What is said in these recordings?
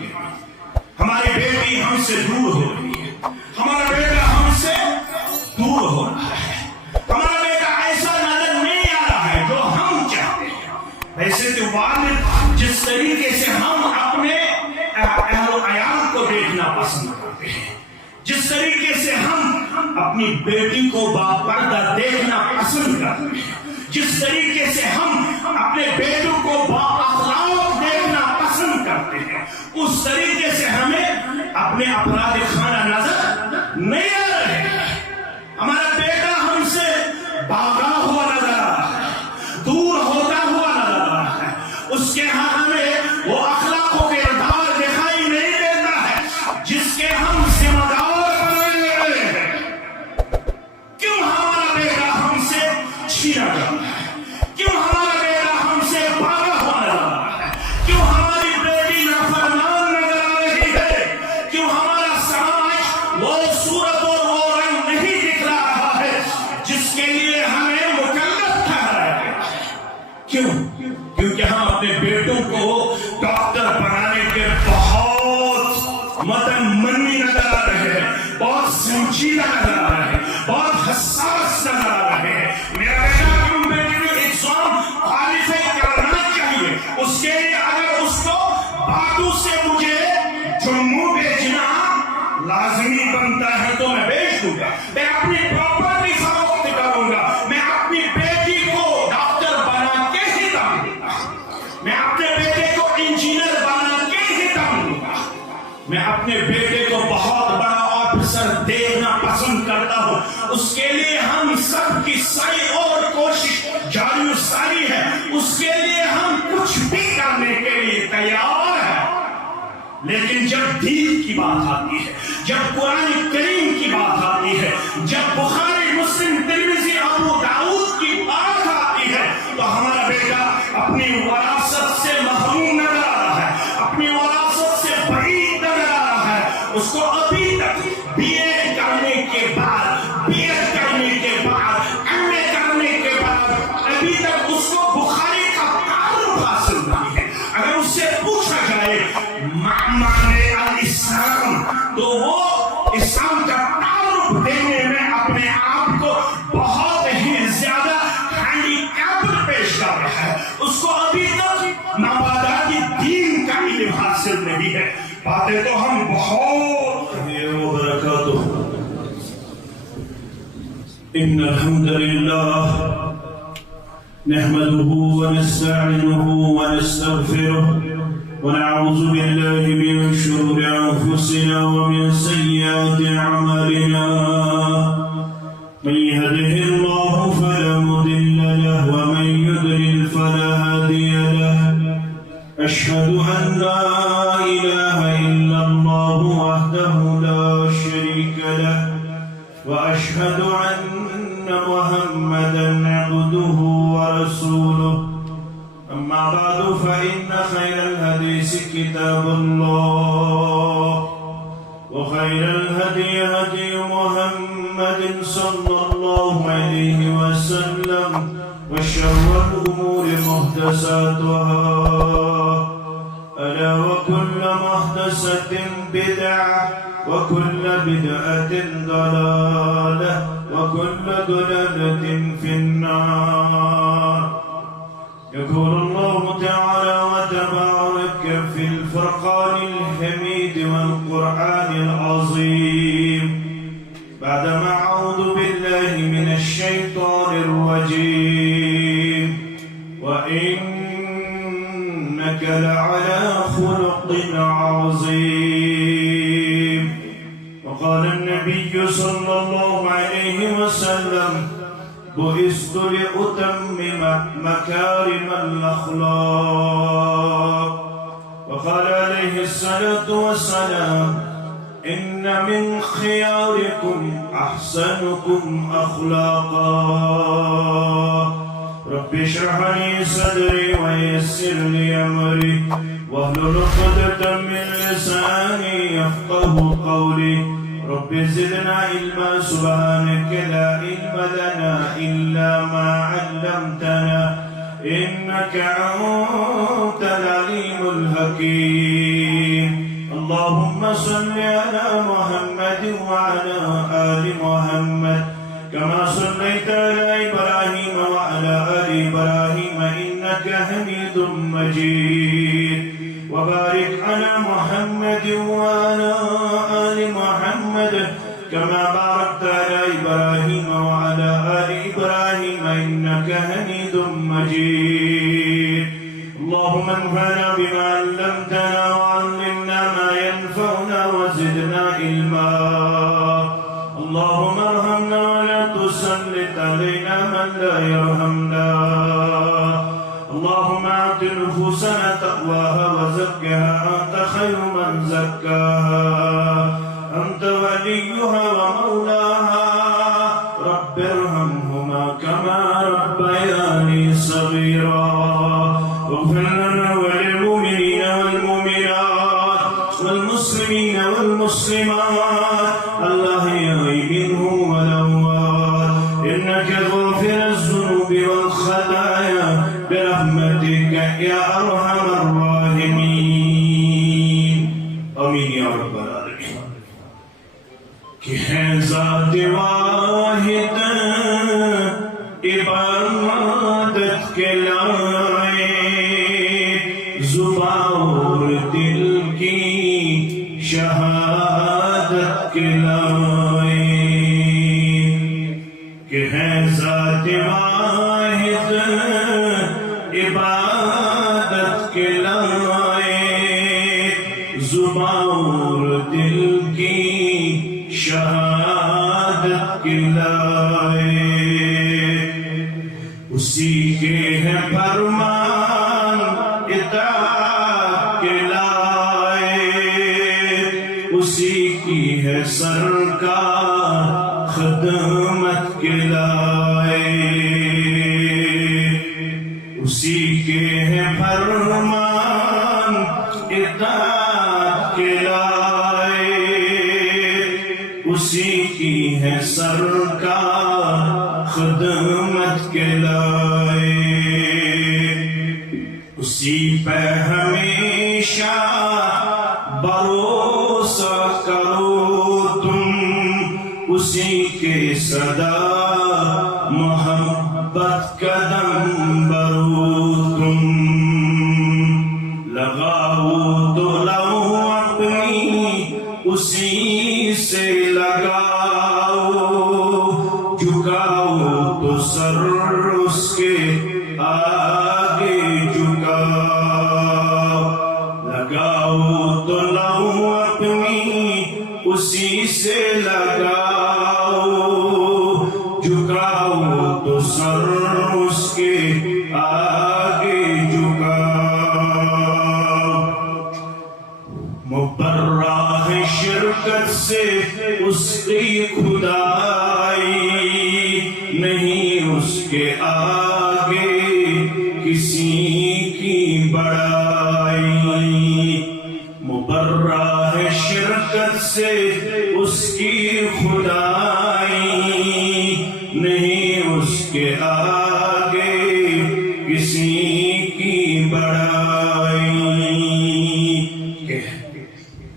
گئی، ہماری بیٹی ہم سے دور ہو رہی ہے، ہمارا بیٹا ہم سے دور ہو رہا ہے، ہمارا بیٹا ایسا نظر نہیں آ رہا ہے جو ہم چاہتے ہیں۔ ویسے تو والد جس طریقے سے ہم اپنے اہل و عیال کو دیکھنا پسند کرتے ہیں، جس طریقے سے ہم اپنی بیٹی کو باپردہ دیکھنا پسند کرتے ہیں، جس طریقے سے ہم اپنے بیٹوں کو بااخلاق دیکھنا پسند کرتے ہیں، اس طریقے سے ہمیں اپنے افراد خانہ نظر نہیں آ رہے ہیں۔ ہمارا بیٹا ہم سے بھاگا ہوا نظر آ رہا ہے، دور ہوتا ہوا نظر آ رہا ہے، اس کے ہاں ہمیں وہ اخلاقوں کے ادھار دکھائی نہیں دیتا ہے جس کے ہم ذمہ دار بنائے گئے ہیں۔ کیوں ہمارا بیٹا ہم سے چھینا جا رہا ہے؟ کیوں ہمارا بیٹا ہم سے بھاگا ہوا نظر آ رہا ہے؟ کیوں ہماری بیٹی نافرمان نظر آ رہی ہے؟ کیوں ہمارا سماج وہ صورت اور وہ رنگ نہیں دکھلا رہا ہے جس کے لیے ہمیں مکلف ٹھہرایا گیا ہے؟ کیوں؟ کیونکہ ہم اپنے بیٹوں کو ڈاکٹر بنانے کے بہت متمنی نظر آ رہے ہیں، بہت سنجیدہ نظر آ رہے ہیں، بہت حساس نظر آ رہے ہیں۔ میرا بیٹا ہم بیٹے میں ایگزام کوالیفائی کرنا چاہیے، اس کے لیے اگر اس کو باتوں سے مجھے جموں بھیجنا لازمی بنتا ہے تو میں بھیج دوں گا، میں اپنی پراپرٹی فروخت کروں گا، میں اپنی بیٹی کو ڈاکٹر بنا کے ہی دم دوں گا، میں اپنے بیٹے کو انجینئر بنا کے ہی دم دوں گا، میں اپنے بیٹے کو بہت بڑا آفیسر دیکھنا پسند کرتا ہوں۔ اس کے لیے ہم سب کی سعی اور کوشش جاری و ساری ہے، اس کے لیے ہم کچھ بھی کرنے کے لیے تیار ہیں۔ لیکن جب دین کی بات آتی ہے، جب قرآن کریم کی بات آتی ہے، جب بخاری مسلم ترمذی ابو داؤد کی بات آتی ہے تو ہمارا بیٹا اپنی وراثت سے محروم نظر آ رہا ہے، اپنی وراثت سے بعید نظر آ رہا ہے۔ اس کو ابھی تک بی اے کرنے کے بعد، بی ایڈ کرنے کے بعد، ایم اے کرنے کے بعد ابھی تک اس کو بخاری کا تعارف حاصل نہیں ہے۔ اگر اس سے پوچھا جائے معنی الاسلام تو وہ اسلام کا تعارف دینے میں اپنے آپ کو بہت ہی زیادہ ہینڈی کیپڈ پیش کر رہا ہے۔ اس کو ابھی تک مبادئ دین کا علم حاصل نہیں ہے۔ باتیں تو ہم بہت وبرکاتہ۔ ان الحمد للہ نحمده ونستعینه ونستغفره ونعوذ بالله من شرور أنفسنا ومن سيئات أعمالنا، من يهده الله فلا مضل له ومن يضلل فلا هادي له، أشهد أن لا إله إلا الله وحده لا شريك له، وأشهد أن محمدا عبده ورسوله، أما بعد فإن خير الحديث كتاب الله، وخير الهدي هدي محمد صلى الله عليه وسلم، وشر الأمور محدثاتها، ألا وكل محدثة بدعة، وكل بدعة ضلالة، وكل ضلالة في النار۔ يقول الله تعالى وتبارك في الفرقان الحميد والقرآن العظيم بعدما أعوذ بالله من الشيطان الرجيم، وإنك لعلى خلق عظيم۔ وقال النبي صلى الله عليه وسلم: بعثت لأتمم مكارم الأخلاق۔ وقال عليه الصلاة والسلام: إن من خياركم أحسنكم أخلاقا۔ رب اشرح لي صدري ويسر لي أمري واحلل عقدة من لساني يفقه قولي۔ رب زدنا علما، سبحانك لا علم لنا إلا ما علمتنا، إنك أنت العليم الحكيم۔ اللهم صل على محمد وعلى آل محمد كما صليت على إبراهيم وعلى آل إبراهيم إنك حميد مجيد وبارك على محمد وعلى آل محمد كما باركت على إبراهيم وعلى آل إبراهيم إنك حميد مجيد اللهم انفعنا بما علمتنا وعلمنا ما ينفعنا وزدنا علما اللهم ارحمنا ولا تسلط علينا من لا يرحمنا اللهم آت نفوسنا تقواها وزكها أنت خير من زكاها أنت وليها ومولاها رب ارحمهما كما ربياني صغيرا واغفر لنا وللمؤمنين والمؤمنات والمسلمين والمسلمات الأحياء منهم والأموات إنك غافر الذنوب والخطايا برحمتك يا أرحم الراحمين آمين يا رب العالمين کہ ہے ذات واحد عبادت کے لائق زبان اور دل کی شہادت کے لائق کہ ہے ذات واحد عبادت کے لائق زبان اور دل کی شہادت کے لائق اسی کے ہے فرمان اطاعت کے لائق اسی کی ہے سرکار خدمت کے لائق اسی کے ہے فرمان اطاعت کے لائق اسی کی ہے سرکار خدمت کے لائق اسی پہ ہمیشہ بھروسہ کرو تم اسی کے صدا محبت قدم برو تم لگاؤ تو لو اپنی اسی سے لگاؤ جھکاؤ تو سر اس کے آگے جھکاؤ لگاؤ تو لو اپنی اسی سے لگاؤ جھکاؤ تو سر اس کے آگے جھکاؤ مبرہ شرکت سے اس کی خدائی نہیں اس کے آگے کسی کی بڑائی مبرہ شرکت سے اس کی خدائی نہیں اس کے آگے کسی کی بڑائی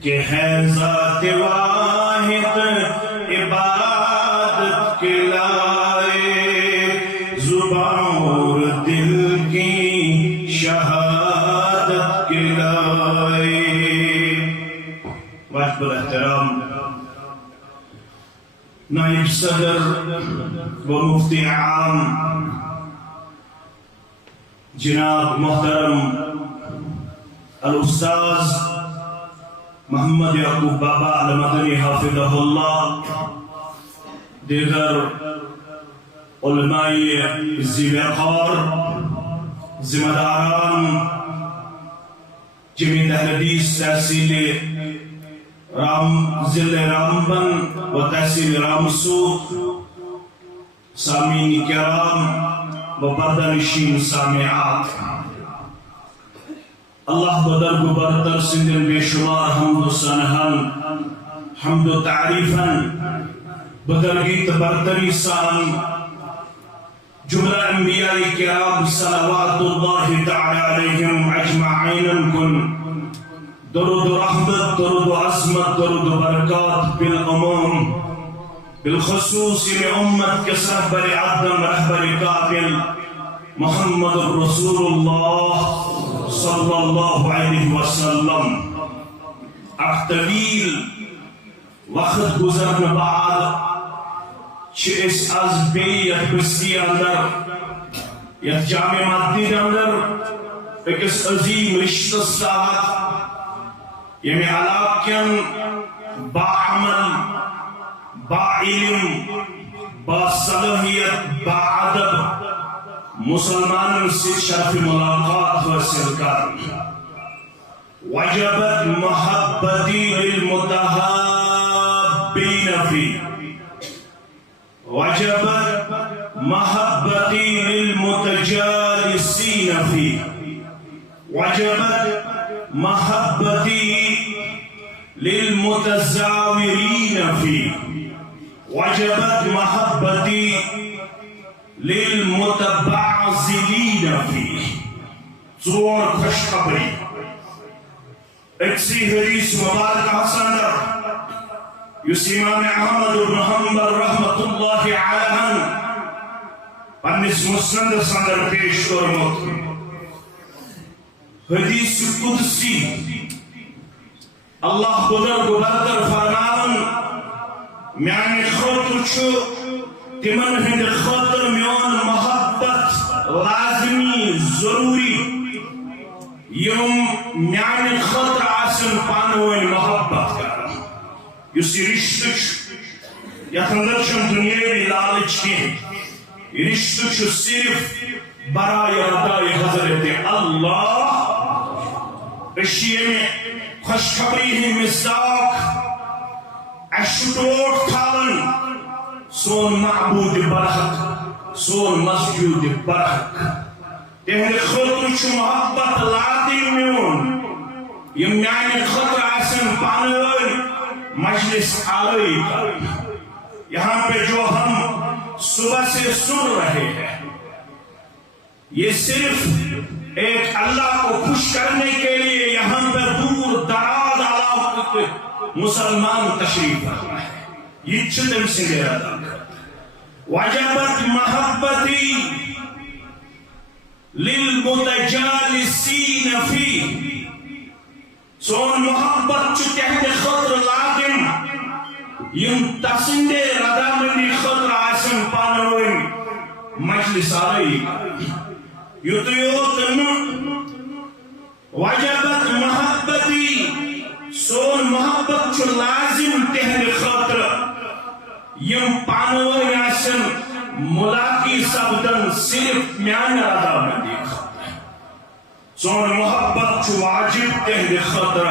کہ ہے ذات واحد عبادت کے لائق زبان اور دل کی شہادت کے لائق واجب الاحترام نائب صدر و مفتی عام جناب محترم الاستاذ محمد یعقوب بابا المدنی حافظہ اللہ دیگر علمائی ذی وقار ذمہ داران جمعیت اہل حدیث تحصیل ضلع رامبن و تحصیل رامسو سامعین کرام و پردہ نشین سامعات اللہ بدر کو برتر سندن بے شمار حمد و سنہن حمد و تعریفن بدرگیت برتری سان جملہ انبیاء کرام صلوات اللہ تعالی علیہم اجمعین کن درود و رحمت، درود و عظمت، درود و برکات بالعموم بالخصوص امت کے رہبر اعظم رہبر کامل محمد رسول اللہ صلی اللہ علیہ وسلم. اخ طویل وقت گزرنے بعد اس از بیت بستی اندر یت جامع مسجد اندر ایکس عظیم رشتہ ساتھ یمی علاقین باعمل باعلم باصلاحیت باادب مسلمان سے شرف ملاقات حاصل کر. وجبت محبتی للمتحابین فی، وجبت محبتی للمتجالسین فی، وجبت محبتی للمتزاورین فی، وجبت محبتی للمتبعزلین فی. ژور خوشخبری اکسی حدیث مبارکہ اندر یس امام احمد بن حنبل رحمت اللہ علیہ پنس مسند اندر پیش کورمت. حدیث قدسی اللہ بزرگ برتر فرماون میانہ خاطر چھ تمن ہند خاطر میون محبت لازمی ضروری یم میانہ خاطر آسن پانوین محبت کرن. یس رشتہ یتھ اندر چھن دنیاوی لالچ کی، یہ رشتہ چھ صرف برائے ردائے حضرت اللہ. اشیاء میں خوشخبری ہی مصداق اشٹوٹ تھاون سون معبود برحق سون مسجود برحق تہند خاطر چھ محبت لازم میون یم میانہ خاطر آسن پانوین مجلس آرائی کرن. یہاں پہ جو ہم صبح سے سن رہے ہیں یہ صرف ایک اللہ کو خوش کرنے کے لیے یہاں پہ دور دراز علاقوں کے مسلمان تشریف رکھنا ہے. یہ چتم سے میرا دم وجبت محبتی للمتجالسین فی. سون محبت چھ تہند خاطر لازم یم تسندے رضامندی خاطر آسن پانوین مجلس آرائی یوت وجبت محبتی سون محبت چھ لازم تہند خاطر یم پانوین آسن ملاقی سبدن صرف میانہ رضامندی خاطر. سون محبت چھ واجب تہند خاطر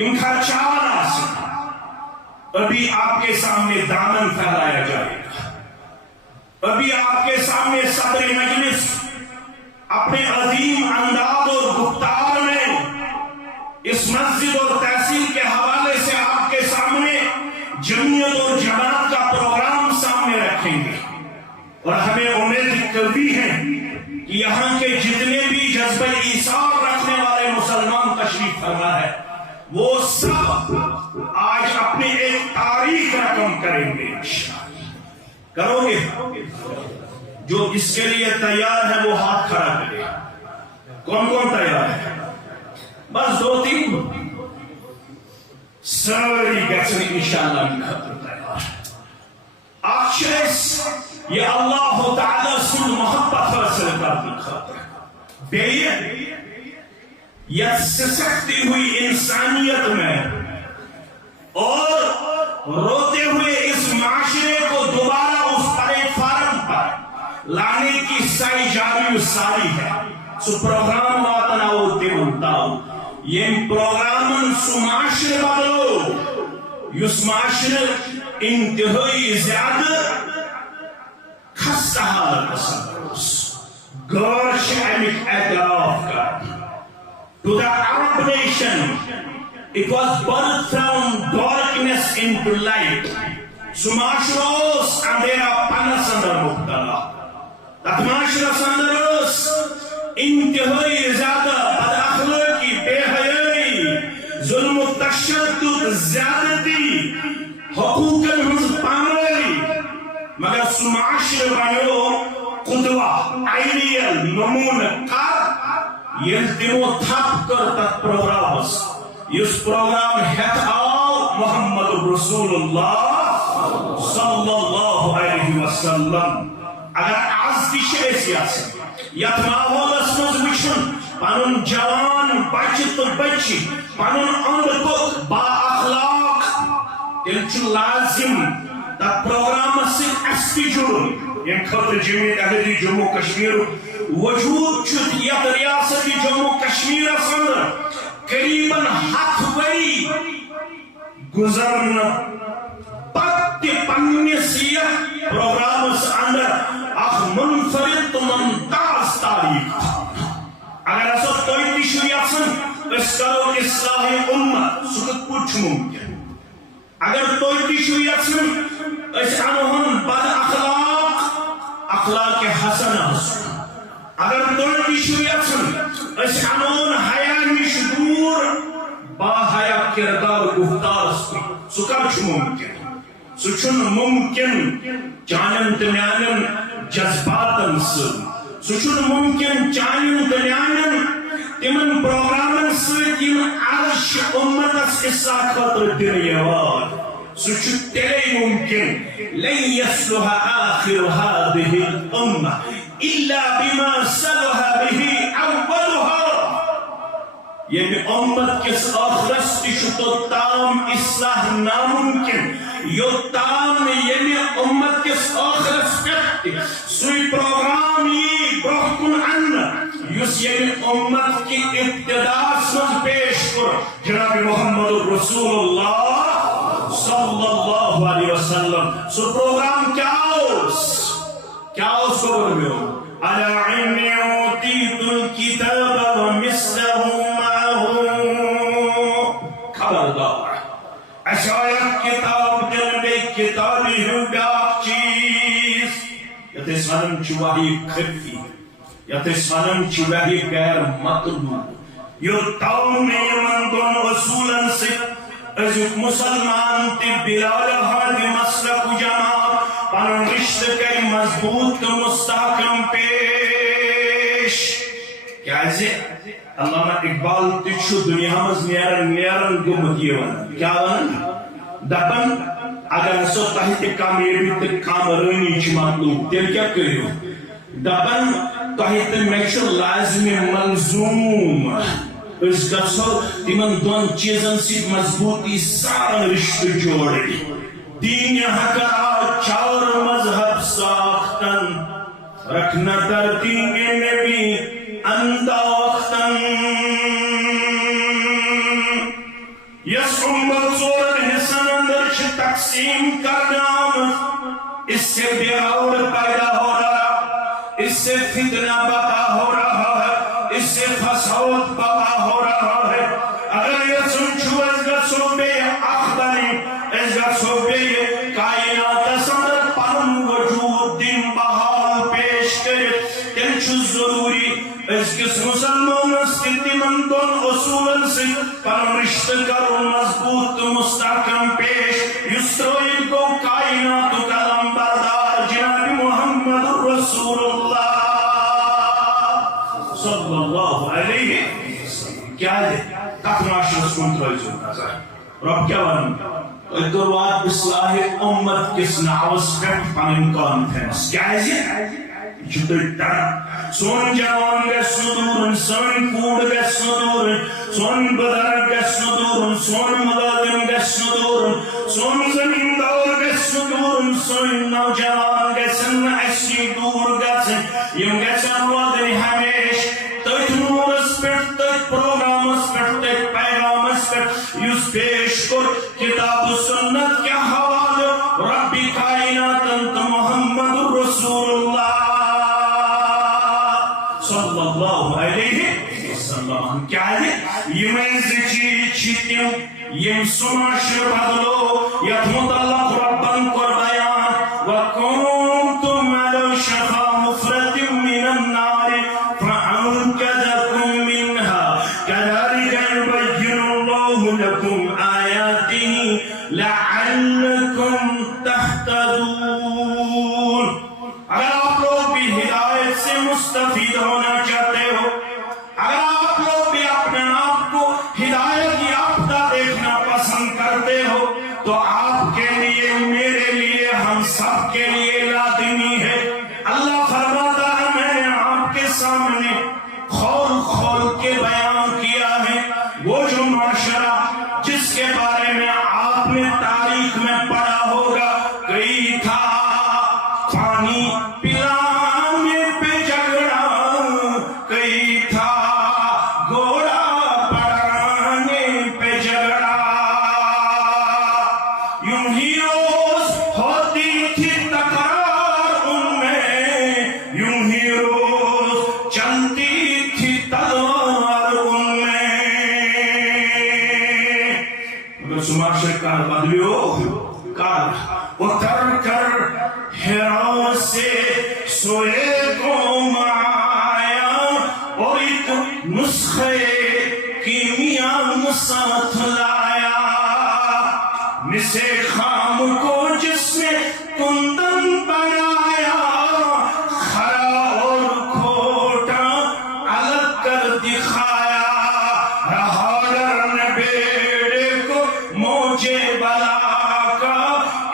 یم خرچان آسن. ابھی آپ کے سامنے دامن پھیلایا جائے گا، ابھی آپ کے سامنے صدر مجلس اپنے عظیم انداز اور گفتار میں اس مسجد اور تحصیل کے حوالے سے آپ کے سامنے جمعیت اور جماعت کا پروگرام سامنے رکھیں گے. اور ہمیں امید قوی ہے کہ یہاں کے جتنے بھی جذبہ ایثار رکھنے والے مسلمان تشریف فرما ہے وہ سب آج اپنی ایک تاریخ رقم کریں گے. کرو گے؟ جو اس کے لیے تیار ہے وہ ہاتھ کھڑا کرے. کون کون تیار ہے؟ بس دو تین ساری گھن انشاءاللہ خاطر تیار. آخشیس یہ اللہ تعالیٰ سن محبت حاصل کرنے خاطر بیئے یہ سسکتی ہوئی انسانیت میں اور روتے ہوئے اس معاشرے کو دوبارہ اس پلیٹ فارم پر لانے کی سائی جاری ساری ہے. سو پروگرام واتنا ہوتے ہوتا ہوں یہ پروگرام سو معاشرے بدلو یس معاشرے انتہائی زیادہ خستہ حالت پسند غور شعمک اعتراف کر. To the Arab nation, it was birthed from darkness into light. Sumashros andera panas andar muhtala. That mashras andaros intihai zyada bad akhlaqi behayai ظلم و تشدد زیادتی حقوقن ہنز پامرالی مگر سو معاشر بنیو قدوہ آئیڈیل نمون کار یل تیمو تھپ کر تک پروگرامس اس پروگرام ہیت آو محمد رسول اللہ صلی اللہ علیہ وسلم اگر آز کی شیسی آسن یت ماحول اسمز وچھن پانون جوان بچ تو بچی پانون اند کو با اخلاق تیل لازم تا پروگرام سے اس کی جڑن یہ خطر جمعیت اہلی جموں کشمیر وجود چھت یا ریاستی جموں کشمیر اصندر قریباً 7 وری گزرن پتی پنیسیت پروگرام سے اندر اخ منفرد ممتاز تاریخ اگر ایسا کوئی تیشوری آسن اس کرو اصلاح امت سکت پوچھ ممکن اگر کوئی تیشوری آسن اس انہوں بد اخلاق حسن حسن اگر کوئی تیشوری آسن اس انہوں حیاء نشدور با حیاء کردار گفتار سکت ممکن سچن ممکن چانن تمیانن جذباتن سچن ممکن چانن تمیانن تمن پروگرامن سچن عرش امتس اصلاح خطر دنیاوار سچن تلی ممکن لن يصلح آخر هذه الأمة إلا بما صلح به أولها یعنی امت کس آخرس تشتو تام اصلاح ناممکن یو تام یعنی امت کس آخرس کرتی سوی پروگرام یہ بہتن ان یس یعنی امت کی ابتداء سن پیش کر جناب محمد رسول اللہ صلی اللہ علیہ وسلم سو پروگرام کیا ہوس خبر میں ہو عَلَىٰ عِنِّي عُوتِيتُ الْكِتَابَ وَمِثْلَهُ اشایت کتاب دل بے کتابی ہوں بیاک چیز یت سالم چواہی خفی یت سالم چواہی غیر مطلوب یو تاؤں میں یمن دون رسولن سے از مسلمان تی بلال حالی مسلک جماعت پانن رشت کئی مضبوط کا مستحکم پیش کیا ایسے علامہ اقبال تچھو دنیا مز نیرن گمتی ون کیا ون دپن اگر سو تحت کامیابی تک کامرانی چھ مطلوب تیل کیا کریو دپن تحت میشو لازم منظوم اس گسو تمن دون چیزن سی مضبوطی سان رشت جوڑی دین حقا 4 مذہب ساختن رکھنا در دین نبی انداختن یس امت صورت حسن اندر چھ تقسیم کرنا اس سے بیعور پیدا ہو رہا اس سے فتنہ بقا ہو رہا ہے اس سے فساد بقا ہو رہا ہے اگر یہ سنچو از گسو بے اخبری از گسو بے کائنات سندر پرم وجود دن بحال پیش کرے تنچو ضروری اس کس مسلمان استیتی من دون اصولن سے پرم رشت کرو مضبوط مستحکم پیش یسروئی کو کائنات کا لمبردار جناب محمد رسول اللہ صلی اللہ علیہ وسلم کیا ہے تقناشن اس کنٹرویز ہوتا ہے رب کیا ون دروات اصلاح امت کس نعوز پیٹ پانن کانفرنس کیا ہے سون جوان گس دورن سون کوڑ گس دورن سون بدر گس دورن سون ملازم گس دورن سون زمیندار گس دورن سون نوجوان گسن اسی دور گسن یم گسن وادن ہمیش تیت نورس پیٹ تیت پروگرامس پیٹ تیت پیغامس پیٹ یس پیش کر کتاب سنت کے حوالے ربی کائنات انت محمد رسول اللہ صلی اللہ علیہ وسلم کیا ہے یہ میں زچی چھتیوں یہ سماشر بدلو یا مطلق ربن کو بیان وَكُنْتُمْ عَلَى شَفَا مُفْرَةٍ مِّنَ النَّارِ فَأَنْقَذَكُمْ مِنْهَا كَذَلِكَ يُبَيِّنُ اللَّهُ آياته لعلكم تهتدون. اگر آپ لوگ بھی ہدایت سے مستفید ہونا چاہتے ہو، اگر آپ لوگ بھی اپنے آپ کو ہدایت یافتہ دیکھنا پسند کرتے ہو، تو آپ کے لیے، میرے لیے، ہم سب کے لیے لازمی ہے. اللہ فرماتا ہے میں نے آپ کے سامنے کھول کھول کے بیان کیا ہے وہ جو معاشرہ جس کے بارے میں آپ نے تاریخ میں پڑھا ہوگا، کئی تھا پانی پلانے پہ جھگڑا، کئی تھا گھوڑا بڑھانے پہ جھگڑا. یوں ہی روز ہوتی تھی تکرار ان میں، یوں ہی روز چلتی تھی تلوار ان میں. اگر سماشر کا بدلیو کر اتر کر ہیرا سے سوئے قوم آیا، اور ایک نسخے کیمیا ساتھ لایا. مسے خام کو جس نے کندن بنایا، کھرا اور کھوٹا الگ کر دکھایا. رہا ڈرن بیڑے کو موجے بلا کا،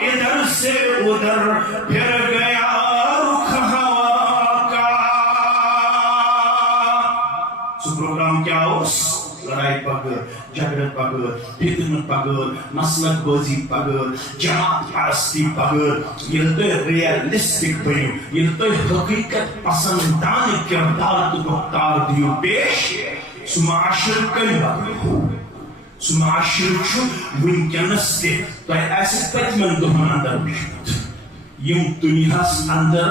ادھر سے ادھر پھر گیا رخ ہوا کا. سو پروگرام کیا اس لڑائی پگر، جھگڑ پگر، فتن پگر، مسلک بازی پگر، جماعت پرستی پگر. یل تو ریئلسٹک بنیو، یل تو حقیقت پسندانہ کردار تو گفتار دیو پیش، سو معاشر کئی بدلیو. سو معاشر چھو ونکینس تے تو ایسے پتمن دہن اندر وچھمت یم دنیاس اندر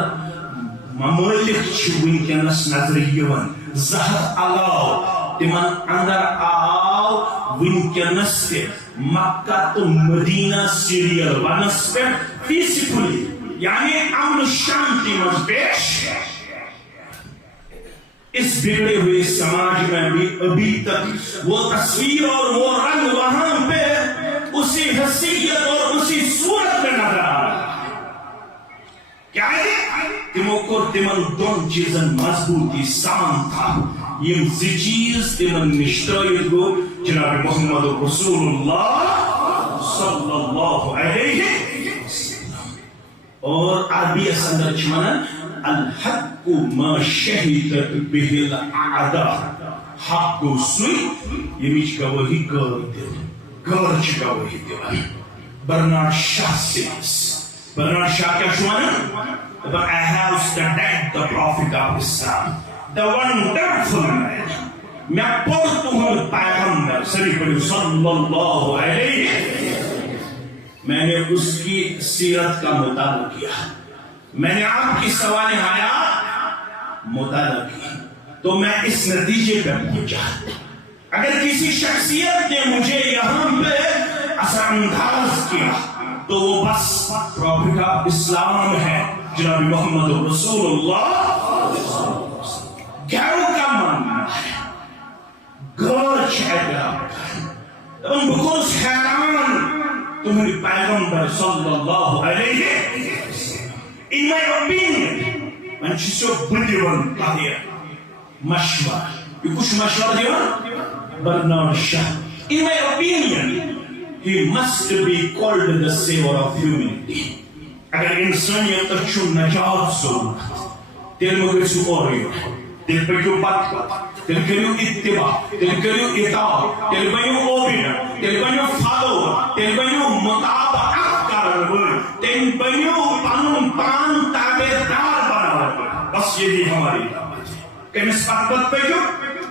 ممالک چھو ونکینس نظر یوان. زہر علاو تمن اندر آو ونکینس تے مکہ تو مدینہ سیریل ونس پہ پیسفلی، یعنی امن شانتی مز پیش. اس بگڑے ہوئے سماج میں بھی ابھی تک وہ تصویر اور وہ رنگ وہاں پہ اسی حیثیت اور اسی صورت میں نظر آ رہا ہے. کیا ہے تمو کو تمن دون چیزن مضبوطی سان تھا. یم زی چیز تمن نشتائید گو جناب محمد رسول اللہ صلی اللہ علیہ وسلم. اور عربی اندر چمنن الحق ما شہدت به الاعداء. حق کو سوئی یمیچ گواہی گر دل، گر چھ گواہی دل. برنارڈ شاہ سیز، برنارڈ شاہ کیا شوانا؟ But I have studied the Prophet of Islam, the wonderful man. میں پڑھتا ہوں پیغمبر صلی اللہ علیہ وسلم. میں نے اس کی سیرت کا مطالعہ کیا، میں نے آپ کی سوانح حیات مطالعہ کی، تو میں اس نتیجے پر پہنچا. اگر کسی شخصیت نے مجھے یہاں پہ اثر انداز کیا تو وہ بس پروفیٹ آف اسلام ہے جناب محمد رسول اللہ. گھروں کا ماننا ہے گھر چھیڑا ان بکوز حیران تمہاری پیغمبر صلی اللہ علیہ وسلم. In my opinion من چیزو بدیون قدیر مشور یہ کچھ مشور دیون Bernard Shaw. In my opinion he must be called the savior of humanity. اگر انسانیت چھو نجات ضرورت تیل مگرسو اوریو تیل پکیو پت تیل کریو اتباع تیل کریو اطاعت تیل بنیو اوبیڈ تیل بنیو فالوور تیل بنیو مطابقت کرن تیل بنیو پانون پان تابعدار بناور. بس یہی ہماری دعوت ہے کہ نسبت پکیو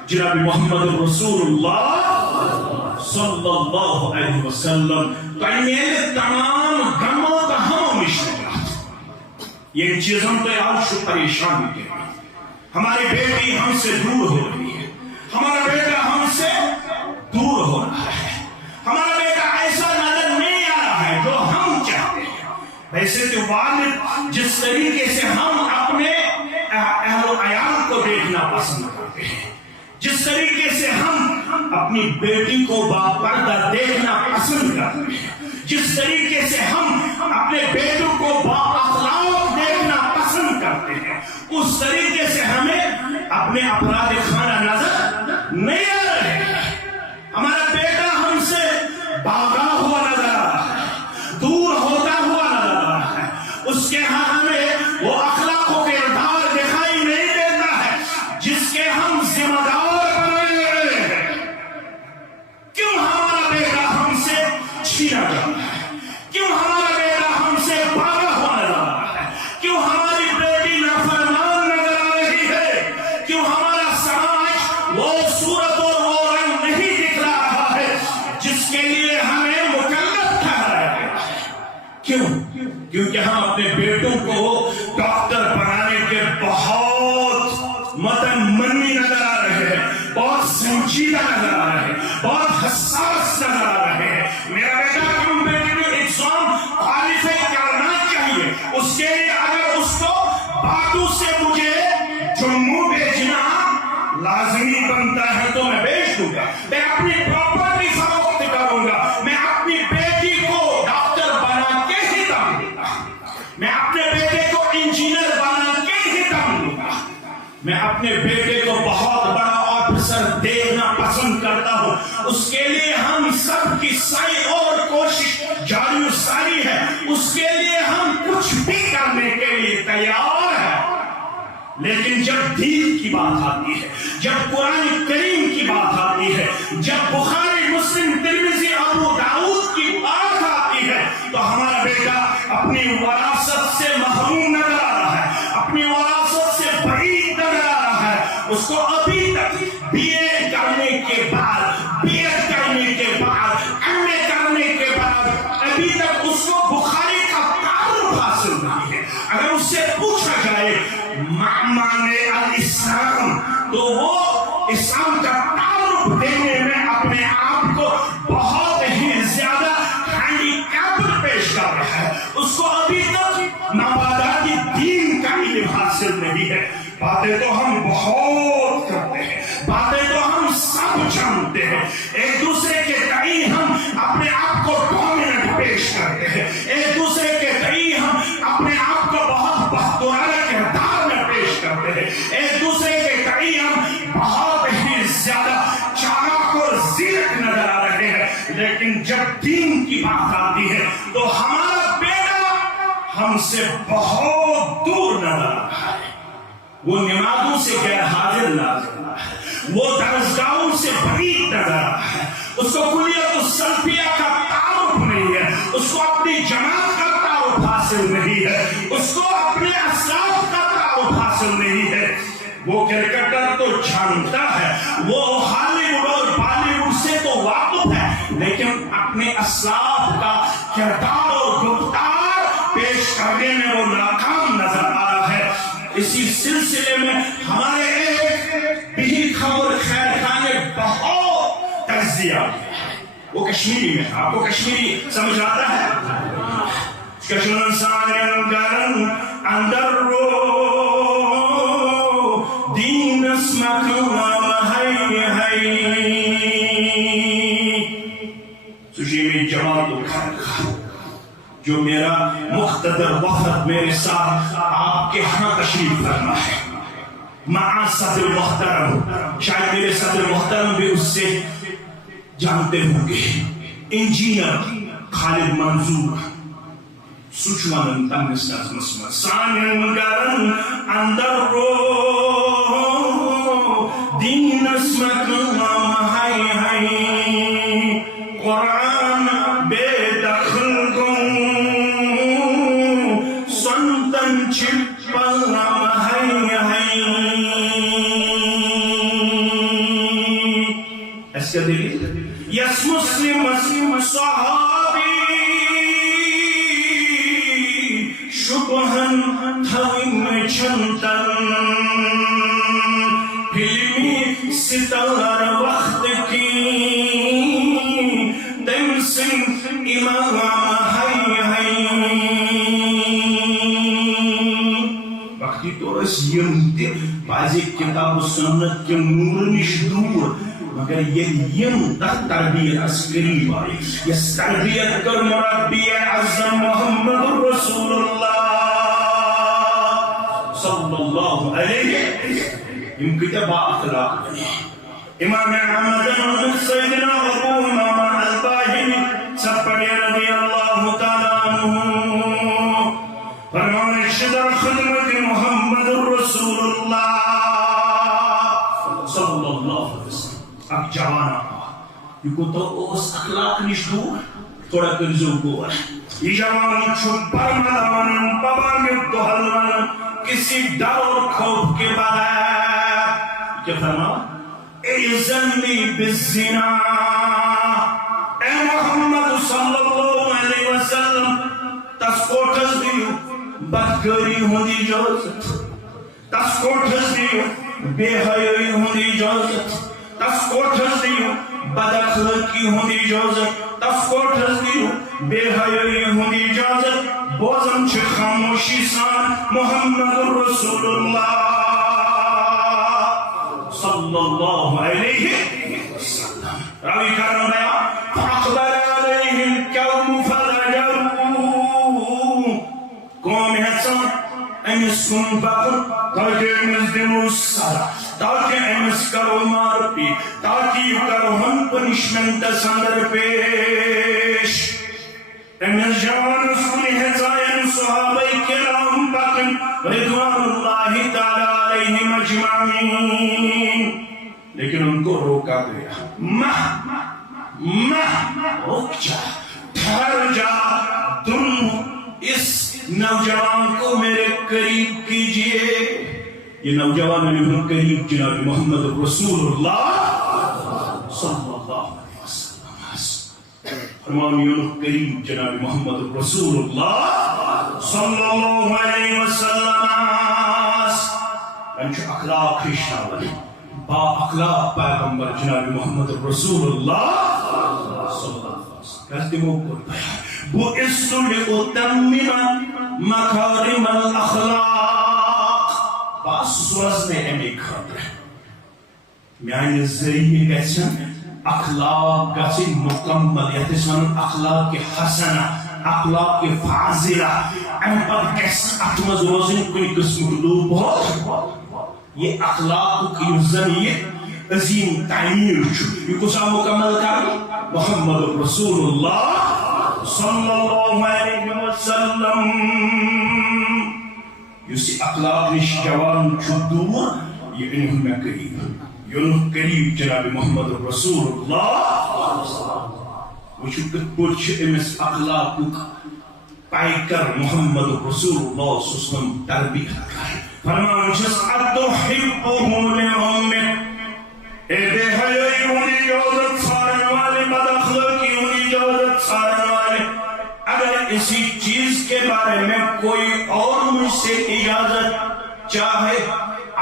جناب محمد رسول اللہ صلی اللہ علیہ وسلم. تو میرے تمام غموں کا ہم مشکلات یہ چیزوں پہ آج شو پریشان کے ہماری بیٹی ہم سے دور ہو رہی ہے، ہمارا بیٹا ہم سے دور ہو رہا ہے، ہمارا بیٹا ایسا نظر نہیں آ رہا ہے جو ہم چاہتے ہیں. ویسے تو والد جس طریقے سے ہم اپنے اہل و عیال کو دیکھنا پسند کرتے ہیں، جس طریقے سے ہم اپنی بیٹی کو باپردہ دیکھنا پسند کرتے ہیں، جس طریقے سے ہم اپنے بیٹوں کو بااخلاق دیکھنا پسند کرتے ہیں، اس طریقے سے ہمیں اپنے افراد خانہ نظر نہیں آ رہے ہیں۔ ہمارا بیٹا ہم سے بھاگا ہوا نظر آ رہا ہے، دور ہوتا ہوا نظر آ رہا ہے، اس کے ہاں ہمیں وہ اخلاق و کردار دکھائی نہیں دیتا ہے جس کے ہم ذمہ دار بنائے ہوئے ہیں۔ کیوں ہمارا بیٹا ہم سے چھینا جا رہا ہے؟ کیوں ہمارا بیٹا ہم سے بھاگا ہوا نظر آ رہا ہے؟ کیوں ہماری بیٹی نافرمان نظر آ رہی ہے؟ کیوں ہمارا سماج وہ صورت اور وہ رنگ نہیں دکھلا رہا ہے جس کے لیے ہمیں مکلف ٹھہرایا گیا ہے؟ کیوں؟ کیونکہ ہم اپنے بیٹوں کو ڈاکٹر بنانے کے بہت متمنی نظر آ رہے ہیں، بہت سنجیدہ نظر آ رہے ہیں، بہت حساس نظر آ رہے ہیں۔ میرا بیٹا کمپیٹیٹو ایگزام کوالیفائی کرنا چاہیے، اس کے لیے اگر اس کو باتوں سے مجھے جموں بھیجنا لازمی بنتا ہے تو میں بھیج دوں گا، میں اپنی پراپرٹی فروخت کروں گا، میں اپنی بیٹی کو ڈاکٹر بنا کے ہی دم دوں گا، میں اپنے بیٹے کو انجینئر بنا کے ہی دم دوں گا، میں اپنے بیٹے کو بہت بڑا آفیسر دیکھنا پسند کرتا ہوں۔ اس کے لیے ہم سب کی سعی اور کوشش جاری و ساری ہے، اس کے لیے ہم کچھ بھی کرنے کے لیے تیار ہیں۔ لیکن جب دین کی بات آتی ہے، جب قرآن کریم کی بات آتی ہے، جب بخاری مسلم ترمذی ابو داؤد کی بات آتی ہے، تو ہمارا بیٹا اپنی وراثت سے محروم نظر آ رہا ہے، اپنی وراثت سے بعید نظر آ رہا ہے۔ اس کو ابھی تک بی اے کرنے کے بعد، بی ایڈ کرنے کے بعد، ایم اے کرنے کے بعد ابھی تک اس کو بخاری کا تعارف حاصل نہیں ہے۔ اگر اس سے پوچھا جائے معنی الاسلام تو وہ اسلام کا تعارف دینے میں اپنے آپ کو بہت ہی زیادہ ہینڈی کیپڈ پیش کر رہا ہے۔ اس کو ابھی تک مبادئ دین کا علم حاصل نہیں ہے۔ باتیں تو ہم بہت کرتے ہیں، باتیں تو ہم سب جانتے ہیں، ایک دوسرے کے تئیں ہم اپنے آپ کو ڈومیننٹ پیش کرتے ہیں، ایک دوسرے کے تئیں ہم اپنے آپ کو بہت بہادرانہ کردار میں پیش کرتے ہیں، ایک دوسرے کے تئیں ہم بہت ہی زیادہ چالاک اور زیرک نظر آ رہے ہیں۔ لیکن جب دین کی بات آتی ہے تو ہمارا بیٹا ہم سے بہت دور نظر آ رہا ہے، وہ نمازوں سے غیر حاضر نظر آ رہا ہے، وہ درسگاہوں سے بعید نظر آ رہا ہے، اس کو کلیت السلفیہ کا تعارف نہیں ہے، اس کو اپنی جماعت کا تعارف حاصل نہیں ہے، اس کو اپنے اسلاف کا تعارف حاصل نہیں ہے۔ وہ کرکٹر تو جانتا ہے، وہ ہالی ووڈ اور بالی ووڈ سے تو واقف ہے، لیکن اپنے اسلاف کا کردار اور گفتار پیش کرنے میں وہ ناکام نظر آ رہا ہے۔ اسی سلسلے میں ہمارے ایک بھی خبر خیر خان نے بہت تجزیہ کیا ہے، وہ کشمیری میں، آپ کو کشمیری سمجھ آتا ہے؟ کشمیر سانن گرن اندر رو دین اسمک ہے سجی میں جماعت و خیر خان جو میرا مقتدر وقت میرے ساتھ آپ کے ہاں تشریف فرما ہے، مع صدر محترم، شاید میرے صدر محترم بھی اس سے جانتے ہوں گے، انجینئر خالد منظور سچوان تنگستاز مسمر سانن گرن اندر رو دین اسمک ہے قرآن بے دخل یس مسلم صحابی شبہن تھوین چھنتن فلمی ستار وقت کی دم سن امام وقتی تو رس یم تی بازی کتاب و سنت کے نور نش دور مگر یم تک تربیت اس قریب آئی یس تربیت کر مربی اعظم محمد رسول اللہ صلی اللہ علیہ یم کتب با اخلاق بنی امام احمد سیدنا ابو امامہ الباہلی سب پڑھے رضی اللہ تعالیٰ عنہ فرمان شدر خدمت محمد رسول اللہ صلی اللہ علیہ وسلم اب جوانا یہ کو تو اس اخلاق نش دور تھوڑا کرزو گور یہ جوان چھپ پرمدان پبانگ تو حلوان کسی ڈر اور خوف کے بغیر کیا فرمان ایزنی بالزنا اے محمد صلی اللہ علیہ وسلم تس کوٹھس دیو بدکاری ہوندی اجازت تس کوٹھس دیو بے حیائی ہوندی اجازت تس کوٹھس دیو بد اخلاقی ہوندی اجازت تس کوٹھس دیو بے حیائی ہوندی اجازت بوزم چھ خاموشی سان محمد رسول اللہ صلی اللہ علیہ وسلم راوی کرم بیا فاقبل علیہم قوم فزجروا قوم حسن امس کن بکر تاکہ امس دمو سارا تاکہ امس کرو مار پی تاکہ کرو ہم پنشمنٹ سندر پیش امس جوان سنی حزائن صحابہ کرام بکن رضوان اللہ تعالی علیہم اجمعین لیکن ان کو روکا گیا رک جا ٹھہر جا تم اس نوجوان کو میرے قریب کیجئے یہ نوجوان میرے قریب جناب محمد رسول اللہ صلی اللہ علیہ وسلم فرمانیوں قریب جناب محمد رسول اللہ صلی اللہ علیہ وسلم انچو اخلاق خشاول با اخلاق پیغمبر جناب محمد رسول اللہ صلی اللہ علیہ وسلم کہتے موقع بیا بُعِثْتُ لِأُتَمِّمَ مَكَارِمَ الْأَخْلَاقِ بس سوزنے امی خاطر میانی ذریعے گیسن اخلاق گیسن مکمل یتسان اخلاق حسنہ اخلاق فاضلہ ام پر کیس اتمز روزن کنی قسم لوب بہت یہ اخلاق کی ذریعے عظیم تعمیر چھو یہ کسا مکمل کر محمد رسول اللہ صلی اللہ علیہ وسلم یسی اخلاق نش جوان چھو دور یہ انہوں میں قریب یہ قریب جناب محمد رسول اللہ وچو کت پوچھ امس اخلاق پائی کر محمد رسول اللہ صلی اللہ علیہ وسلم تربیت کر فرمان چھس اتحبہم لعمک اے بے حیائی ہونی اجازت سارن والے بد اخلاقی ہونی اجازت سارن والے اگر اسی چیز کے بارے میں کوئی اور مجھ سے اجازت چاہے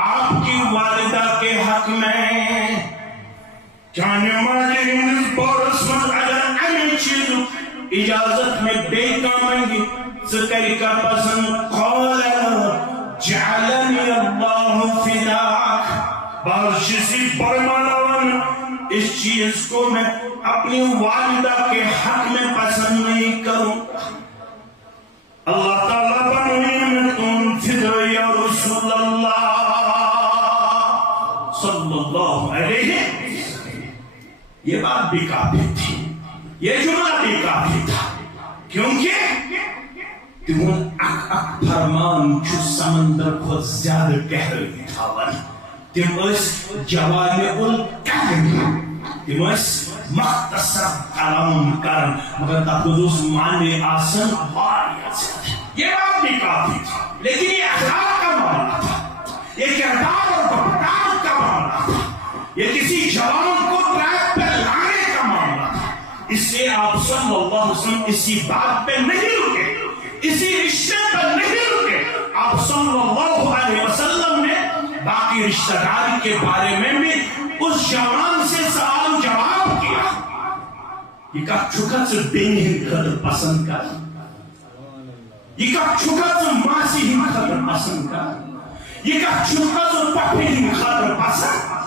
آپ کی والدہ کے حق میں کیا نمازی ہندس بورس من اگر امی چیز اجازت میں بے کامنگی سکری کا پسند قول جعلنی اللہ فداک بارشسی برمانوان اس چیز کو میں اپنی والدہ کے حق میں پسند نہیں کروں اللہ تعالیٰ بنوی میں تم فدر یا رسول اللہ صلی اللہ علیہ یہ بات بھی کافی تھی یہ جملہ بھی کافی تھا کیونکہ تمہن اک فرمان چھو سمندر خود زیادہ گہرائی تھاون تم اس جواب الکلم تم اس مختصر کلام کرن مگر تفضوس معنی آسن واریت زیادہ یہ بات بھی کافی تھی لیکن یہ اخلاق کا معاملہ تھا یہ کردار اور بردار کا معاملہ تھا یہ کسی جوان کو ٹریک پہ لانے کا معاملہ تھا اس سے آپ صلی اللہ علیہ وسلم اسی بات پہ نہیں رکے اسی رشتے پر نہیں رکے آپ صلی اللہ علیہ وسلم نے باقی رشتہ داری کے بارے میں بھی اس جوان سے سوال جواب کیا یہ کہا چھکا سے بینی ہم خطر پسند کر یہ کہا چھکا سے ماسی ہم خطر پسند کر یہ کہا چھکا سے پپی ہم خطر پسند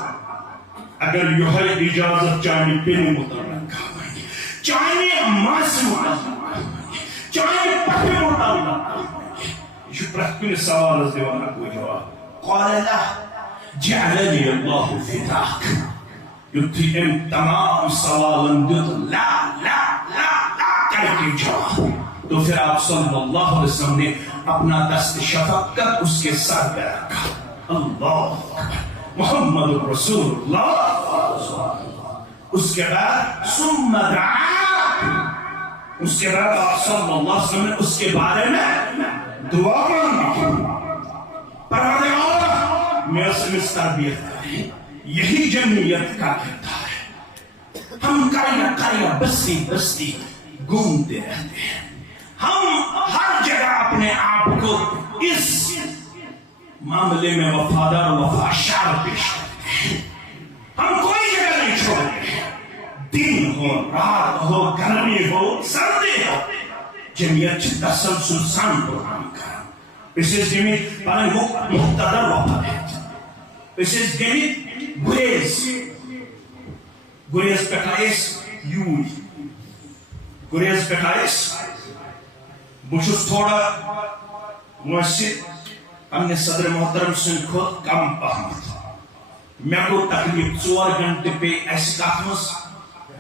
اگر یہ اجازت چاہیے پن متعلق چاہیے ماس متعلق چاہیے پٹ متعلق یہ پرت کن سوالس دیوان کو جواب قال لا جعلني الله فداك یتھی ام تمام سوالن دیت لا لا لا لا کر کے جواب تو پھر آپ صلی اللہ علیہ وسلم نے اپنا دست شفقت اس کے سر پہ رکھا اللہ محمد رسول اللہ اس کے بعد ثم دعا اس کے بعد آپ صلی اللہ علیہ وسلم نے اس کے بارے میں دعا مانگی پروردگار میرے سے اس تربیت کریں یہی جمعیت کا کردار ہے ہم قریہ بستی بستی گھومتے رہتے ہیں ہم ہر جگہ اپنے آپ کو اس معاملے میں وفادار وفاشار پیش کرتے ہیں ہم کوئی جگہ نہیں چھوڑتے دن ہو رات ہو گرمی ہو سردی ہو جمعیت تسلسل سان پروگرام کریں اس is Jamiat پانیں Muqtedar وفادیت us is گمت گریز پکائیس یوی گریز پکائیس بچھس تھوڑا موسیقی ہمیں صدر محترم سے خود کم پہمت میں کو تقریب 4 گھنٹے پہ ایسی کاتمس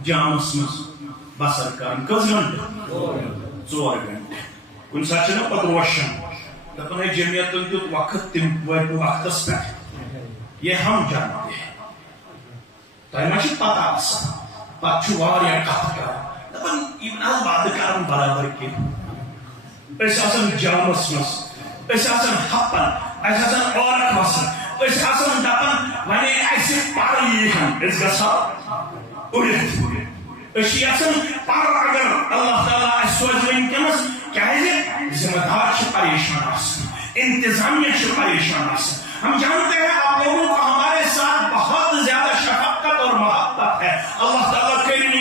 جامس مس بسر کرن کس گھنٹے 4 گھنٹے کن ساتھ چھنا پت روشن دپن ہے جمعیتن دیت وقت تم وقتس پہ یہ ہم جانتے ہیں تۄہہِ ما چھِ پتہ آسان پتہٕ چھُ واریاہ کتھ کران دپان یِم نہ حظ وعدٕ کران برابر کینٛہہ أسۍ آسان جامس منٛز أسۍ آسان ہپن أسۍ آسان عورت وسان أسۍ آسان دپان ونے اَسہِ پر ییٖہن أسۍ گژھو اُڑِتھ أسۍ چھِ یژھان پر اگر اللہ تعالیٰ اَسہِ سوزِ وٕنکیٚنس کیازِ ذمہ دار چھِ پریشان آسان انتظامیہ چھِ پریشان آسان ہم جانتے ہیں آپ لوگوں کو ہمارے ساتھ بہت زیادہ شفقت اور محبت ہے اللہ تعالیٰ کرنے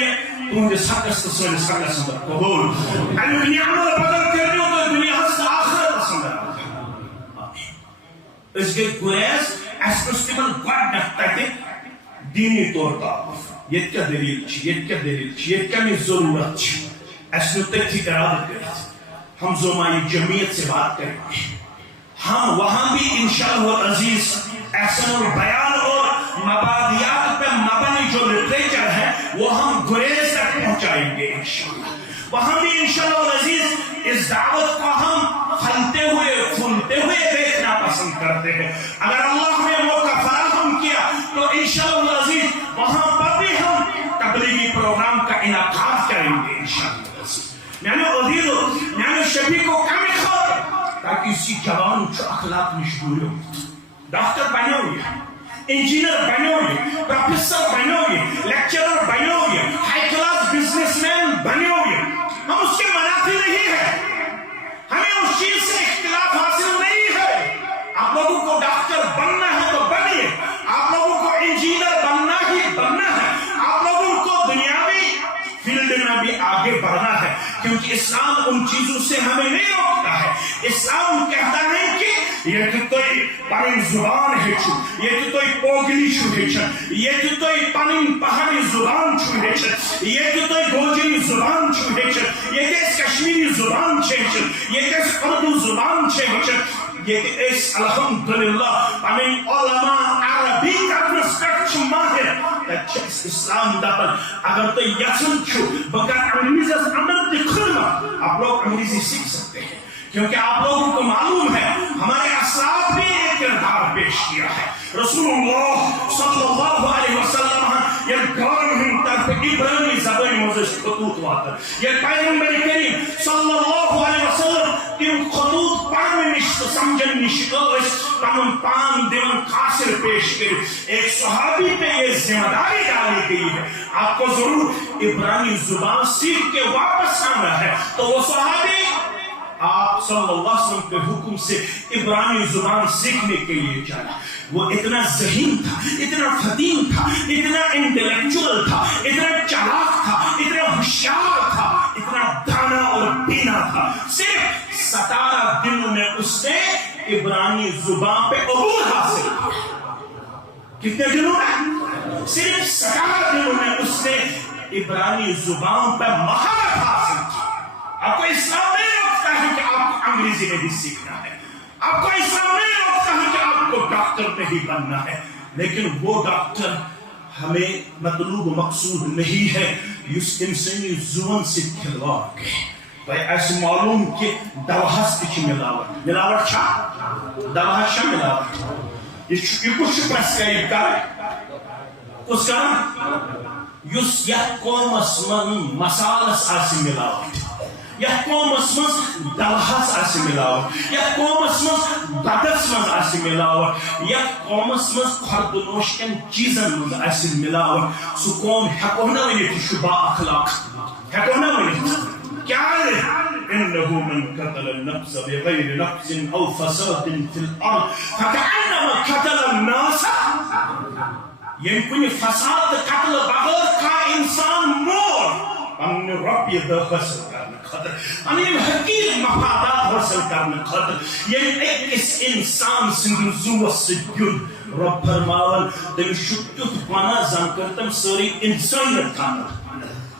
تہنٛدِس حقس تہٕ سٲنِس حقس اندر قبول امیُک نعمت بدل کٔرِو تُہۍ دُنیاہس تہٕ آخرتس اندر أسۍ گٔے گُریز اَسہِ پرٛژھ تِمن گۄڈنیٚتھ تتہِ دیٖنی طور تعارُف ییٚتہِ کیٛاہ دٔلیٖل چھِ ییٚتہِ کیٛاہ دٔلیٖل چھِ ییٚتہِ کَمِچ ضروٗرت چھِ اَسہِ نیوٗ تٔتھی اِرادٕ کٔرِتھ ہم زومائی جمعیت سے بات کریں گے ہم وہاں بھی انشاءاللہ عزیز احسن البیان اور مبادیات پہ مبنی جو لٹریچر ہے وہ ہم گریز تک پہنچائیں گے انشاءاللہ وہاں بھی انشاءاللہ عزیز اس دعوت کو ہم پھلتے ہوئے دیکھنا پسند کرتے ہیں اگر اللہ نے موقع فراہم کیا تو انشاءاللہ عزیز وہاں پر بھی ہم تبلیغی پروگرام کا انعقاد کریں گے انشاءاللہ عزیز میانو عزیزو میانو شفیقو کمی خود تاکہ اسی جوان چھو اخلاق نش دوری ہو ڈاکٹر بنو گے انجینئر بنو گے پروفیسر بنو گے لیکچرر بنو گے ہائی کلاس بزنس مین بنو گے ہم اس کے منافی نہیں ہیں ہمیں اس چیز سے اختلاف حاصل نہیں ہے آپ لوگوں کو ڈاکٹر بننا ہے تو بنیے آپ لوگوں کو انجینئر بننا ہی بننا ہے آپ لوگوں کو دنیاوی فیلڈ میں بھی آگے بڑھنا ہے کیونکہ اسلام ان چیزوں سے ہمیں نہیں روکتا ہے اسلام کہتا ہے کہ یہ تو توئی پنن زبان ہیچو یہ تو توئی پوگلی چھو ہیچن یہ تو توئی پنن پہاڑی زبان چھو ہیچن یہ تو توئی گوجری زبان چھو ہیچن یہ کس کشمیری زبان چھو ہیچن یہ کس اردو زبان چھو ہیچن یہ کہ اس الحمدللہ پنن علماء عربی کا نسبت چھو ماہر اسلام دپن اگر تو یسن چھو بگر انگریز از امن خدمت آپ لوگ انگریزی سیکھ سکتے ہیں کیونکہ آپ لوگوں کو معلوم ہے ہمارے اسلاف بھی ایک کردار پیش کیا ہے رسول اللہ صلی اللہ علیہ وسلم یہ گرم ہم طرف عبرانی زبان موزش خطوط واتر یہ پیغمبر کریم صلی اللہ علیہ وسلم تم خطوط پڑھنے نشت سمجھن نشت اس تمام پان دیون خاصر پیش کری ایک صحابی پہ یہ ذمہ داری ڈالی گئی ہے آپ کو ضرور عبرانی زبان سیکھ کے واپس آنا ہے تو وہ صحابی آپ صلی اللہ علیہ وسلم کے حکم سے عبرانی زبان سیکھنے کے لیے چلا وہ اتنا ذہین تھا اتنا فطین تھا اتنا انٹلیکچوئل تھا اتنا چالاک تھا اتنا ہوشیار تھا اتنا دانا اور بینا تھا صرف 17 دنوں میں اس نے عبرانی زبان پہ عبور حاصل کیا کتنے دنوں میں صرف 17 دنوں میں اس نے عبرانی زبان پر مہارت حاصل کی. آپ کو اسلام نہیں روکتا ہے کہ آپ کو انگریزی میں بھی سیکھنا ہے. آپ کو اسلام نہیں روکتا ہے کہ آپ کو ڈاکٹر نہیں بننا ہے. لیکن وہ ڈاکٹر ہمیں مطلوب مقصود نہیں ہے اس انسانی زبان سے کھلواڑ کے. بھائی ایسے معلوم کہ دواہس کی ملاوٹ چھا دواہس چھا ملاوٹ یہ کچھ پرسکرائب کر اس کا یس یا قومس من مسالس آسی ملاوٹ یا قومس من دواہس آسی ملاوٹ یا قومس من بدس من آسی ملاوٹ یا قومس من خردنوش کن چیزن من آسی ملاوٹ سو قوم ہیکو نہ ونیت شبہ اخلاق ہیکو نہ ونیت کیا ہے انہو من قتل النفس بغیر نفس او فساد فی الارض فکعنما قتل الناس یم کنی فساد قتل بغیر کا انسان مور ان رب یہ حاصل کرنے خاطر ان حقیق مفادات حاصل کرنے خاطر یہ ایک انسان سندھ زو سجن رب فرماون تم شکت پانا زن کرتم ساری انسانیت کامل.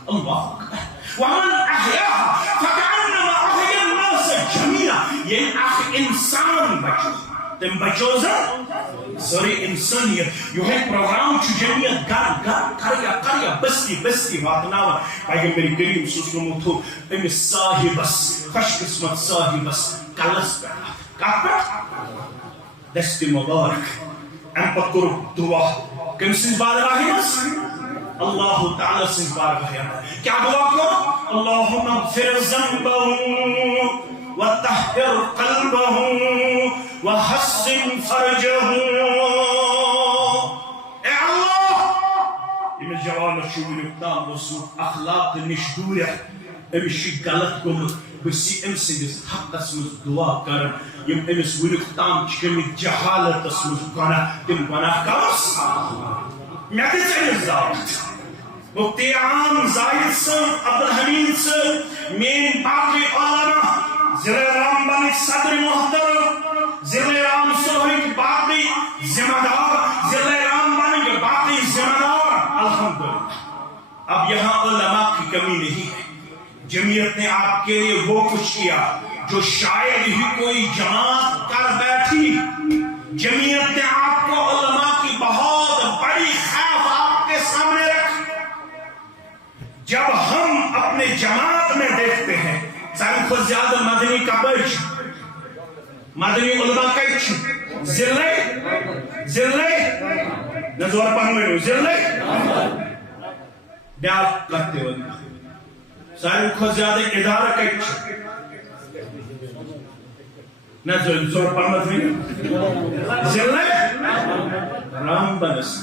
اللہ اکبر. ومن احیاها فکعنما احیا الناس جميعا یہ اخ انسان بچو تم بچوزا ساری انسانیت یہ پروگرام چھ جمعیت گر کریا بستی واتناوا پیغمبر کریم صلی اللہ علیہ وسلم امس صاحبس خوش قسمت صاحبس کلس پہ دست مبارک ام پتر دعا کم سن بارگاہ مس اللہ تعالی سن بارگاہ کیا دعا کرو اللہم اغفر ذنبہ وطہر قلبہ وحسن فرجہ. اے اللہ امس جوان شویر اقدام رسول اخلاق نش دور امس غلط گومت بسی امس سندس حقس مز دعا کر یم امس ورک تام چمت جہالتس مز گناہ تم گناہ کرس مے دس امس دعوت مفتی عام زاہد صاحب عبدالحمید صاحب مین باقی علماء ضلع رامبن صدر محترم ضلع رام صاحب باقی ذمہ دار ضلع رامبن کے باقی ذمہ دار الحمدللہ. اب یہاں علماء کی کمی نہیں ہے. جمعیت نے آپ کے لیے وہ کچھ کیا جو شاید ہی کوئی جماعت کر بیٹھی. جمعیت نے آپ کو علماء کی بہت بڑی خیف آپ کے سامنے رکھی. جب ہم اپنے جماعت میں دیکھتے ہیں سارے کو زیادہ مدنی کا بچ مدنی علماء کا ضلع نظور پہنوے ضلع بیاف کرتے ہوئے سارے کو زیادہ ادارہ کا نظور پہنوے ضلع رام بنس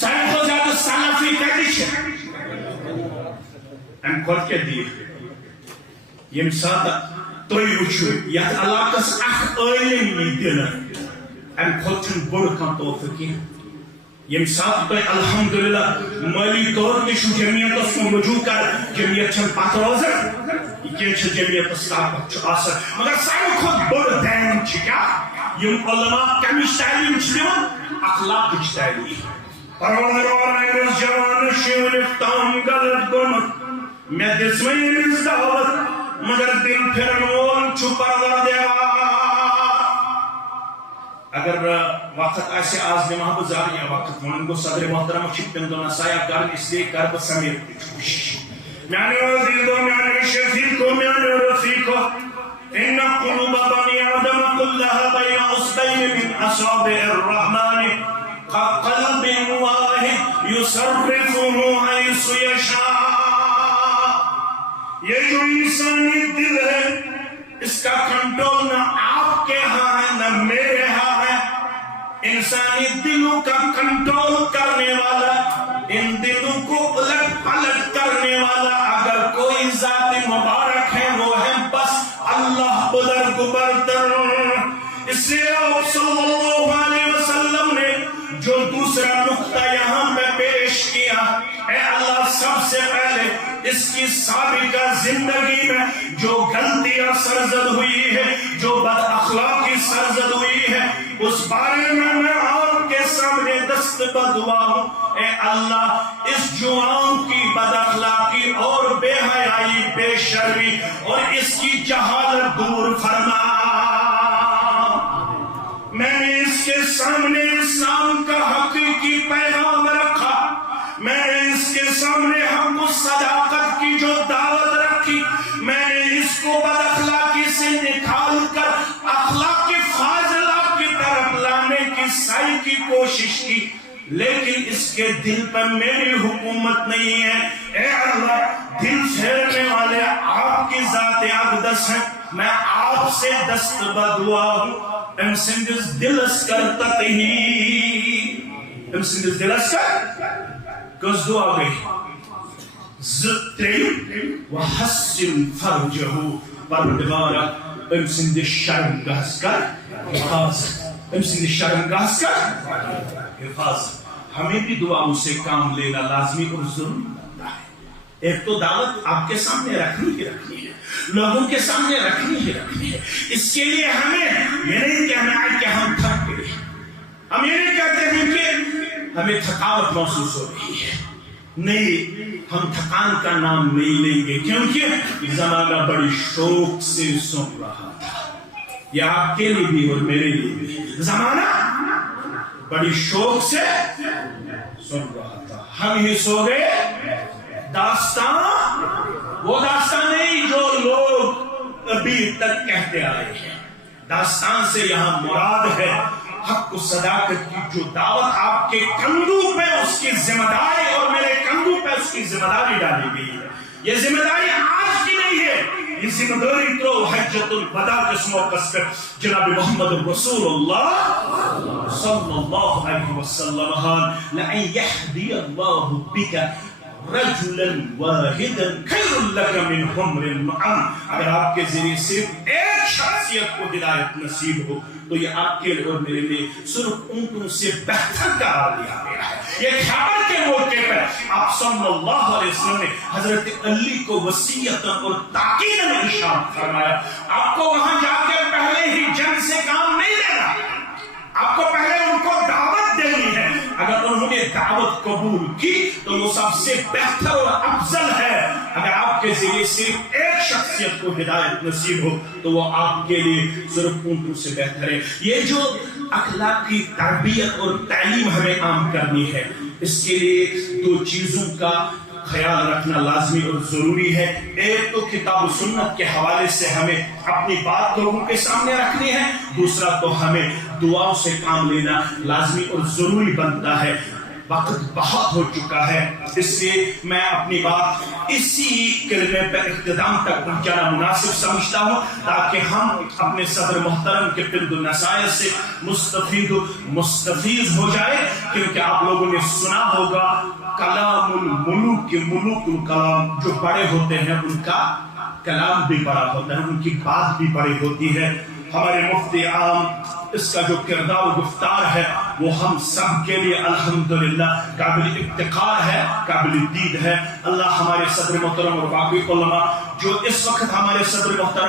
سارے کو زیادہ سلفی کا ام خود کے دیئے یم ساتھ توی وچھو یاد علاقس اخ عالم دل ام خود چھن بڑ کان توفیقی یم ساتھ توی الحمدللہ مالی طور کے شو جمعیت اس کو موجود کر جمعیت چھن پات روزر یہ چھن جمعیت اس طاقت چھو آسر مگر سارے خود بڑ دین چھکا یم علماء کمیش تعلیم چھنون اخلاق کچھ تعلیم پروردگار ایرز جوان شیون افتام غلط گنت میں دسمئی مز دعوت مگر دل پھرن وول چھو پروردگار. اگر وقت ایسے آز نماہ بزار یا وقت ونن کو صدر محترم چھپن دو نسایہ کر اس لئے کر بسمیر میانے وزیر دو میانے شفیق کو میانے رفیق کو ان قلوب بنی آدم کلها بین اصبین من اصابع الرحمن قلب واحد یصرفه حیث یشاء. یہ جو انسانی دل ہے اس کا کنٹرول نہ آپ کے ہاں ہے نہ میرے ہاں ہے. انسانی دلوں کا کنٹرول کرنے والا ان دلوں کو الٹ پلٹ کرنے والا اگر کوئی ذات مبارک ہے وہ ہے بس اللہ بزرگ برتر. اس لیے آپ صلی اللہ علیہ وسلم نے جو دوسرا نقطہ یہاں پہ پیش کیا اے اللہ سب سے پہلے اس کی سابقہ زندگی میں جو غلطیاں سرزد ہوئی ہے جو بد اخلاقی سرزد ہوئی ہے اس بارے میں آپ کے سامنے دست بدعا ہوں، اے اللہ اس جوان کی بد اخلاقی اور بے حیائی، بے شرمی اور اس کی جہالت دور فرما۔ میں نے اس کے سامنے اسلام کا حقیقی پیغام رکھا، میں نے اس کے سامنے حق و صداقت کی جو دعوت رکھی، میں نے اس کو بد اخلاقی سے نکال کر اخلاق فاضلہ کی طرف لانے کی سعی کی کوشش کی، لیکن اس کے دل پر میری حکومت نہیں ہے۔ اے اللہ، دل پھیرنے والے آپ کی ذات اقدس ہیں، میں آپ سے دست بدعا ہوں۔ ام سندس دلس کرتا ہی، ام سندس دلس کر کس دعا گئی زتری وحسن فرجہو، پروردگارا ام سندس شرمگاہس کر حفاظت، ام سندس شرمگاہس کر حفاظت۔ ہمیں بھی دعاؤں سے کام لینا لازمی اور ضروری بنتا ہے۔ ایک تو دعوت آپ کے سامنے رکھنی ہی رکھنی ہے، لوگوں کے سامنے رکھنی ہی رکھنی ہے۔ اس کے لیے ہمیں یہ نہیں کہنا ہے کہ ہم تھک گئے، ہم یہ نہیں کہتے ہیں کہ ہمیں تھکاوٹ محسوس ہو رہی ہے، نہیں، ہم تھکان کا نام نہیں لیں گے، کیونکہ زمانہ بڑی شوق سے سن رہا تھا۔ یہ آپ کے لیے بھی اور میرے لیے بھی زمانہ بڑی شوق سے سن رہا تھا۔ ہم ہی سو گئے۔ داستان وہ داستان نہیں جو لوگ ابھی تک کہتے آئے ہیں، داستان سے یہاں مراد ہے حق و صداقت کی جو دعوت آپ کے کندھوں پہ اس کی ذمہ داری اور میرے کندھوں پہ اس کی ذمہ داری ڈالی گئی ہے۔ یہ ذمہ داری آج کی نہیں ہے، یہ ذمہ داری تو حجۃ الوداع کے موقع پر جناب محمد رسول اللہ صلی اللہ علیہ وسلم لَأَن يَهْدِيَ اللَّهُ بِكَ رَجُلًا وَاحِدًا خَيْرٌ لَكَ مِنْ حُمْرِ النَّعَمِ۔ اگر آپ کے ذریعے صرف ایک شخصیت کو ہدایت نصیب ہو تو یہ آپ کے اور میرے لیے صرف اونٹوں سے بہتر قرار دیا گیا ہے۔ یہ خیبر کے موقع پر آپ صلی اللہ علیہ وسلم نے حضرت علی کو وصیتاً اور تاکیداً ارشاد فرمایا، آپ کو وہاں جا کے پہلے ہی جنگ سے کام نہیں لینا، آپ کو پہلے ان کو دعوت دینی ہے۔ اگر انہوں نے دعوت قبول کی تو وہ سب سے بہتر اور افضل ہے۔ اگر آپ کے ذریعے صرف ایک شخصیت کو ہدایت نصیب ہو تو وہ آپ کے لیے صرف اونٹوں سے بہتر ہے۔ یہ جو اخلاقی تربیت اور تعلیم ہمیں عام کرنی ہے، اس کے لیے دو چیزوں کا خیال رکھنا لازمی اور ضروری ہے۔ ایک تو کتاب و سنت کے حوالے سے ہمیں اپنی بات لوگوں کے سامنے رکھنی ہے، دوسرا تو ہمیں دعاؤں سے کام لینا لازمی اور ضروری بنتا ہے۔ وقت بہت ہو چکا ہے، اس لیے میں اپنی بات اسی کلمے پر اختتام تک پہنچانا مناسب سمجھتا ہوں تاکہ ہم اپنے صدر محترم کے قرد النصائح سے مستفیض ہو جائے، کیونکہ آپ لوگوں نے سنا ہوگا کلام الملوک کے ملوک الکلام، جو بڑے ہوتے ہیں ان کا کلام بھی بڑا ہوتا ہے، ان کی بات بھی بڑی ہوتی ہے۔ ہمارے مفتی عام اس کا جو کردار و گفتار ہے وہ ہم سب کے لیے الحمدللہ قابل افتخار ہے، قابل دید ہے۔ اللہ ہمارے صدر محترم اور باقی علماء جو اس وقت ہمارے صدر محترم